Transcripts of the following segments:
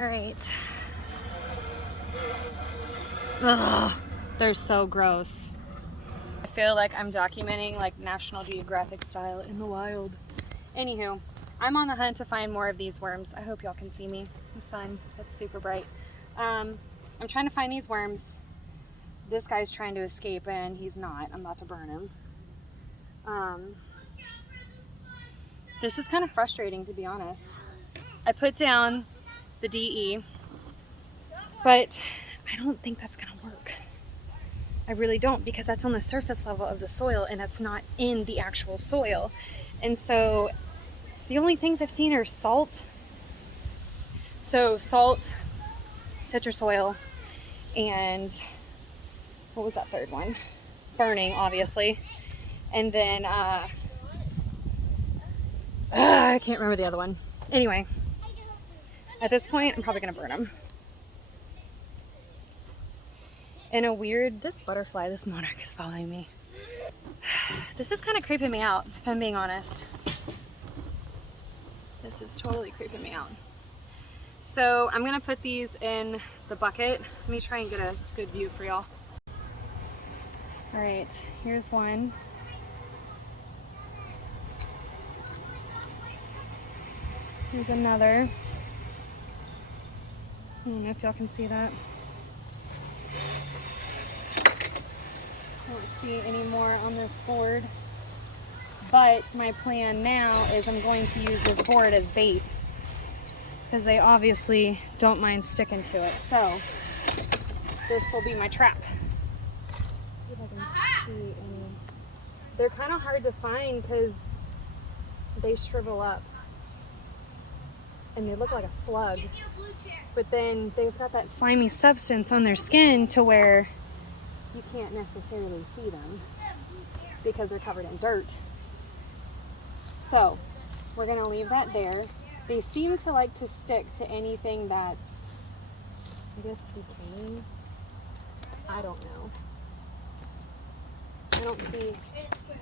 All right. Ugh, they're so gross. I feel like I'm documenting like National Geographic style in the wild. Anywho, I'm on the hunt to find more of these worms. I hope y'all can see me. The sun, it's super bright. I'm trying to find these worms. This guy's trying to escape and he's not. I'm about to burn him. This is kind of frustrating, to be honest. I put down the DE, but I don't think that's gonna work. I really don't, because that's on the surface level of the soil and that's not in the actual soil. And so the only things I've seen are salt. So salt, citrus oil, and what was that third one? Burning, obviously. And then, I can't remember the other one. Anyway, at this point, I'm probably gonna burn them. In a weird, this butterfly, this monarch is following me. This is kind of creeping me out, if I'm being honest. This is totally creeping me out. So I'm gonna put these in the bucket. Let me try and get a good view for y'all. All right, here's one. Here's another. I don't know if y'all can see that. I don't see any more on this board. But my plan now is I'm going to use this board as bait, because they obviously don't mind sticking to it. So this will be my trap. See if I can see any. They're kind of hard to find because they shrivel up and they look like a slug. But then they've got that slimy substance on their skin to where you can't necessarily see them because they're covered in dirt. So we're gonna leave that there. They seem to like to stick to anything that's, I guess, decaying. I don't know. I don't see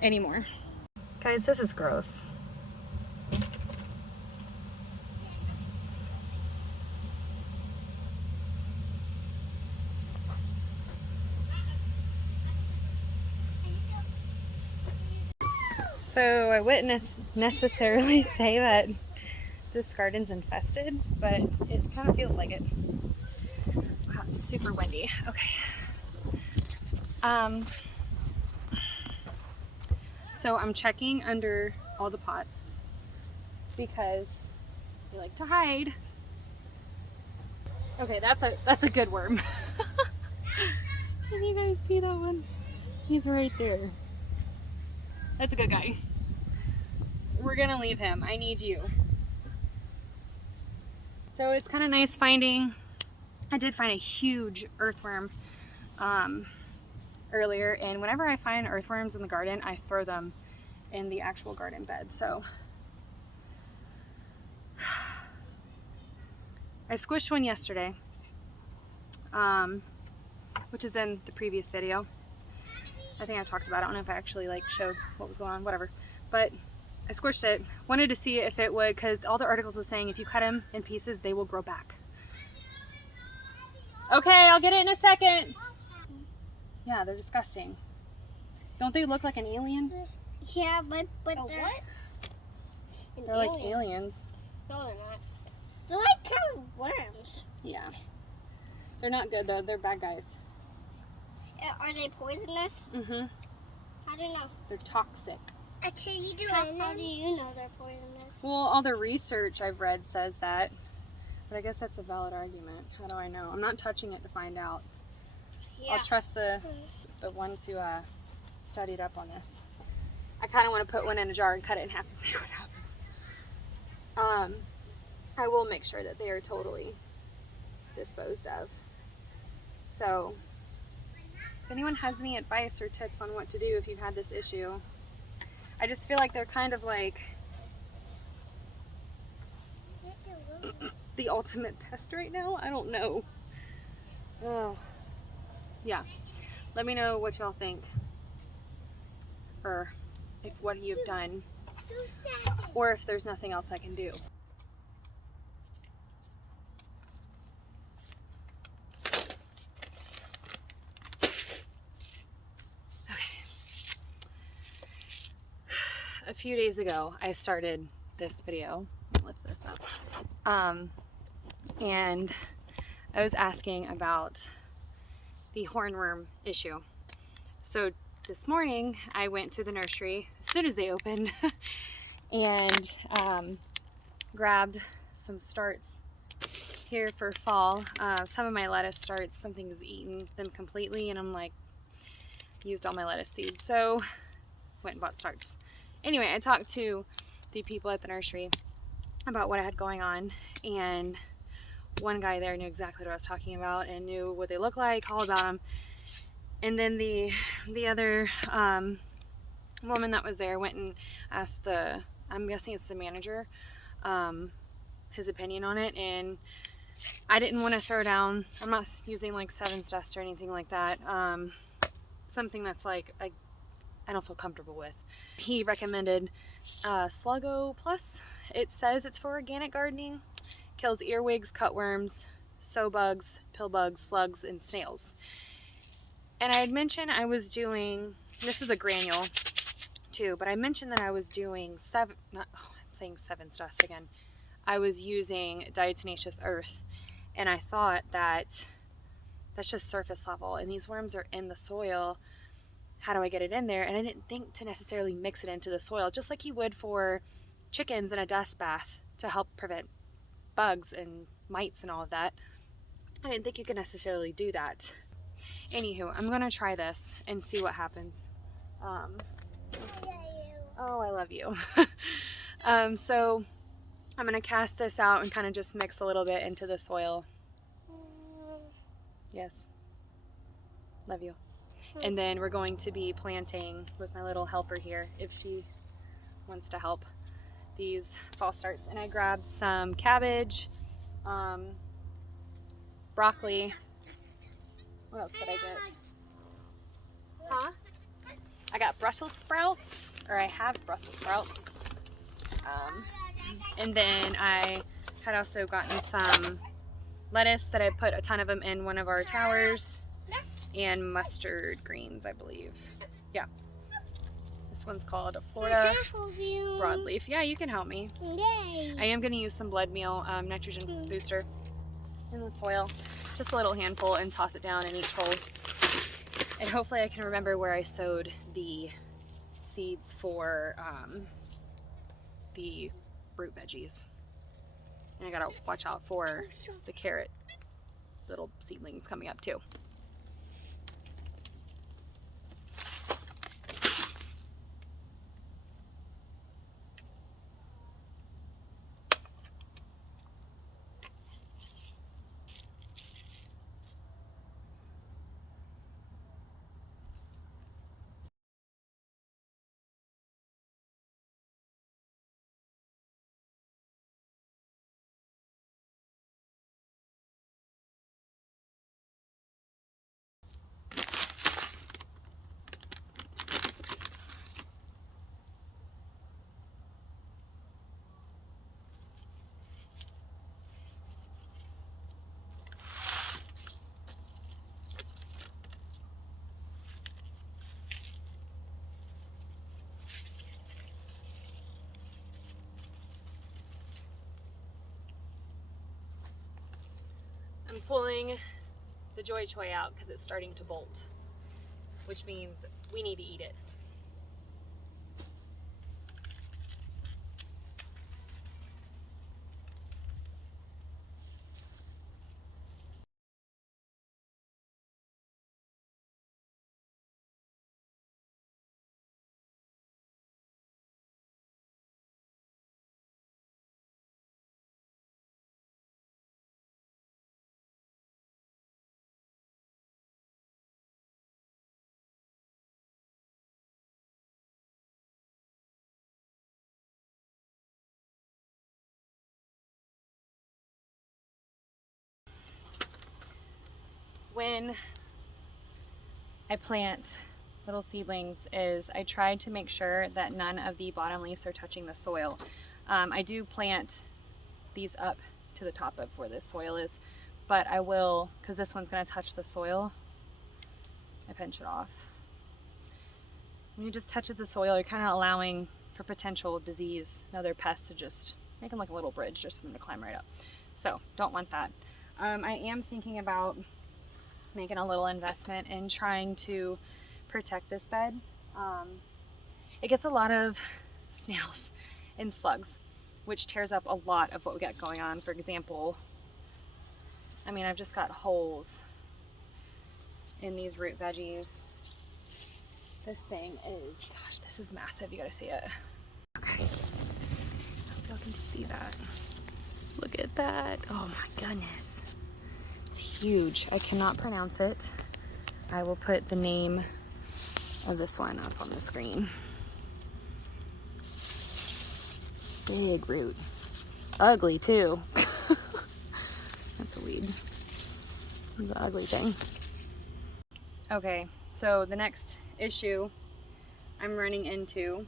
anymore. Guys, this is gross. So I wouldn't necessarily say that this garden's infested, but it kind of feels like it. Wow, it's super windy. Okay. So I'm checking under all the pots because they like to hide. Okay, that's a good worm. Can you guys see that one? He's right there. That's a good guy. We're gonna leave him. I need you. So it's kind of nice finding, I did find a huge earthworm earlier, and whenever I find earthworms in the garden, I throw them in the actual garden bed. So I squished one yesterday, which is in the previous video. I think I talked about it. I don't know if I actually like showed what was going on, whatever. But I squished it, wanted to see if it would, because all the articles are saying if you cut them in pieces, they will grow back. Okay, I'll get it in a second. Yeah, they're disgusting. Don't they look like an alien? Yeah, but they're what? They're like aliens. No, they're not. They're like kind of worms. Yeah. They're not good though. They're bad guys. Are they poisonous? Mm-hmm. How do you know? They're toxic. How do you know they're poisonous? Well, all the research I've read says that. But I guess that's a valid argument. How do I know? I'm not touching it to find out. Yeah. I'll trust the ones who studied up on this. I kind of want to put one in a jar and cut it in half and see what happens. I will make sure that they are totally disposed of. So, if anyone has any advice or tips on what to do if you've had this issue, I just feel like they're kind of like the ultimate pest right now. I don't know. Oh, yeah. Let me know what y'all think, or if what you've done, or if there's nothing else I can do. few days ago I started this video. Lift this up. And I was asking about the hornworm issue. So this morning I went to the nursery as soon as they opened and grabbed some starts here for fall. Some of my lettuce starts, something's eaten them completely, and I'm like, used all my lettuce seeds, so went and bought starts. Anyway, I talked to the people at the nursery about what I had going on, and one guy there knew exactly what I was talking about and knew what they look like, all about them. And then the other woman that was there went and asked I'm guessing it's the manager, his opinion on it, and I didn't want to throw down, I'm not using like Sevens dust or anything like that, something that's like I don't feel comfortable with. He recommended Sluggo Plus. It says it's for organic gardening, kills earwigs, cutworms, sow bugs, pill bugs, slugs, and snails. And I had mentioned I was doing, this is a granule too, but I mentioned that I was doing I'm saying Sevens dust again. I was using diatomaceous earth, and I thought that that's just surface level, and these worms are in the soil. How do I get it in there? And I didn't think to necessarily mix it into the soil, just like you would for chickens in a dust bath to help prevent bugs and mites and all of that. I didn't think you could necessarily do that. Anywho, I'm gonna try this and see what happens. Oh, I love you. So I'm gonna cast this out and kind of just mix a little bit into the soil. Yes, love you. And then we're going to be planting with my little helper here, if she wants to help, these fall starts. And I grabbed some cabbage, broccoli. What else did I get? Huh? I got Brussels sprouts, or I have Brussels sprouts. And then I had also gotten some lettuce that I put a ton of them in one of our towers, and mustard greens, I believe. Yeah. This one's called a Florida broadleaf. Yeah, you can help me. Yay. I am going to use some blood meal, nitrogen booster in the soil. Just a little handful, and toss it down in each hole. And hopefully I can remember where I sowed the seeds for the root veggies. And I gotta watch out for the carrot little seedlings coming up too. I'm pulling the Joy Choy out because it's starting to bolt, which means we need to eat it. When I plant little seedlings is I try to make sure that none of the bottom leaves are touching the soil. I do plant these up to the top of where this soil is, but I will, because this one's going to touch the soil, I pinch it off. When it just touches the soil, you're kind of allowing for potential disease, another pest to just make them like a little bridge just for them to climb right up. So don't want that. I am thinking about making a little investment in trying to protect this bed. It gets a lot of snails and slugs, which tears up a lot of what we got going on. For example, I mean, I've just got holes in these root veggies. This thing is, gosh, this is massive. You gotta see it. Okay, I hope y'all can see that. Look at that. Oh my goodness. It's huge. I cannot pronounce it. I will put the name of this one up on the screen. Big root. Ugly too. That's a weed. It's an ugly thing. Okay, so the next issue I'm running into,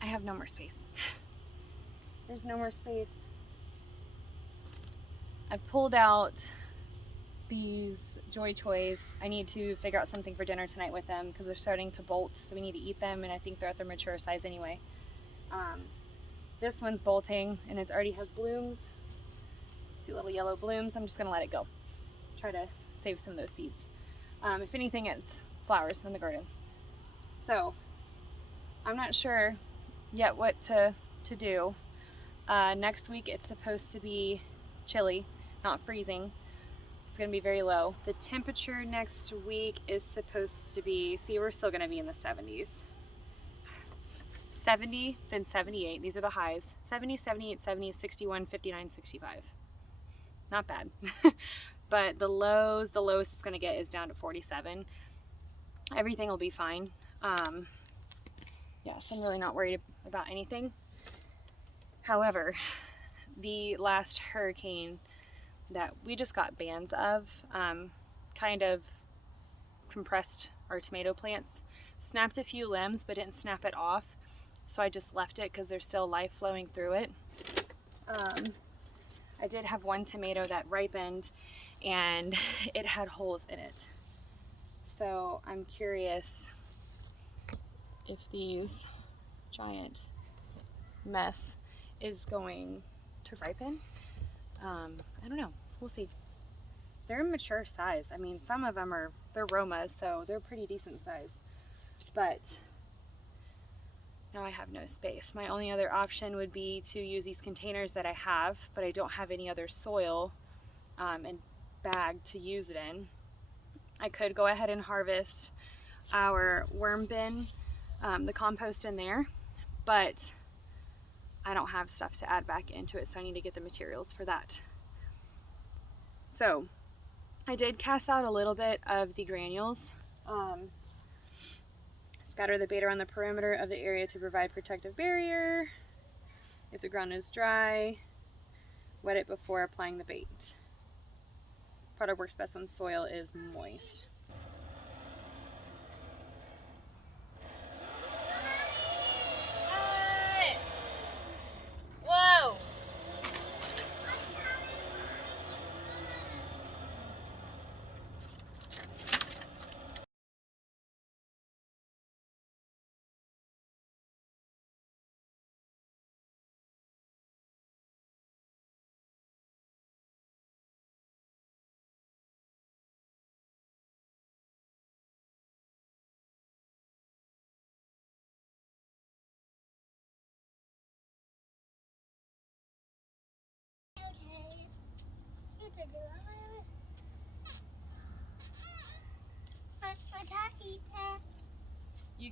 I have no more space. There's no more space. I've pulled out these Joy Toys. I need to figure out something for dinner tonight with them because they're starting to bolt, so we need to eat them, and I think they're at their mature size anyway. This one's bolting and it already has blooms. See little yellow blooms. I'm just gonna let it go. Try to save some of those seeds. If anything, it's flowers in the garden. So I'm not sure yet what to do. Next week it's supposed to be chilly, not freezing. It's gonna be very low. The temperature next week is supposed to be, see, we're still gonna be in the 70s. 70, then 78. These are the highs. 70, 78, 70, 61, 59, 65. Not bad. But the lowest it's going to get is down to 47. Everything will be fine. Yes, I'm really not worried about anything. However, the last hurricane that we just got bands of kind of compressed our tomato plants, snapped a few limbs but didn't snap it off. So I just left it because there's still life flowing through it. I did have one tomato that ripened and it had holes in it. So I'm curious if these giant mess is going to ripen. I don't know. We'll see. They're mature size. I mean, some of them they're Romas, so they're pretty decent size. But now I have no space. My only other option would be to use these containers that I have, but I don't have any other soil and bag to use it in. I could go ahead and harvest our worm bin, the compost in there, but I don't have stuff to add back into it, so I need to get the materials for that. So I did cast out a little bit of the granules. Scatter the bait around the perimeter of the area to provide protective barrier. If the ground is dry, wet it before applying the bait. Product works best when soil is moist. Whoa!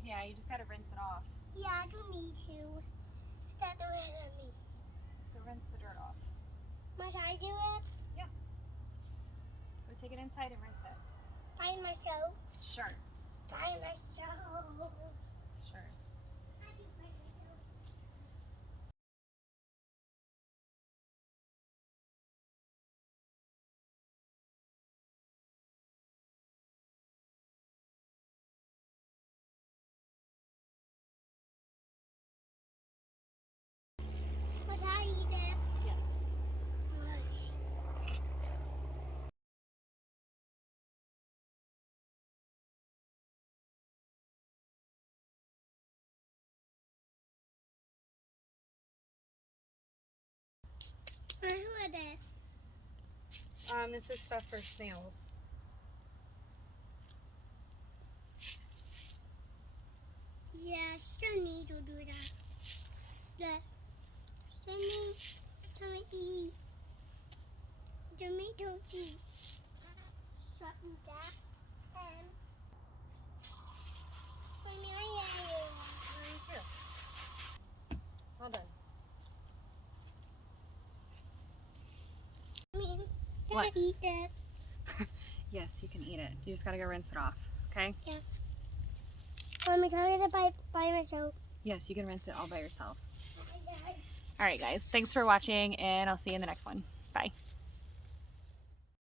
Yeah, you just gotta rinse it off. Yeah, I don't need to. That don't hurt me. Just go rinse the dirt off. Must I do it? Yeah. Go take it inside and rinse it. By myself? Sure. By myself. Sure. Who is this? This is stuff for snails. Yeah, Sunny to do that. The Sunny tomato. Tomato tea. Something that. For me, Well done. can What? I eat that? Yes, you can eat it. You just gotta go rinse it off, okay? Can I eat it by myself? Yes, you can rinse it all by yourself. All right, guys. Thanks for watching, and I'll see you in the next one. Bye.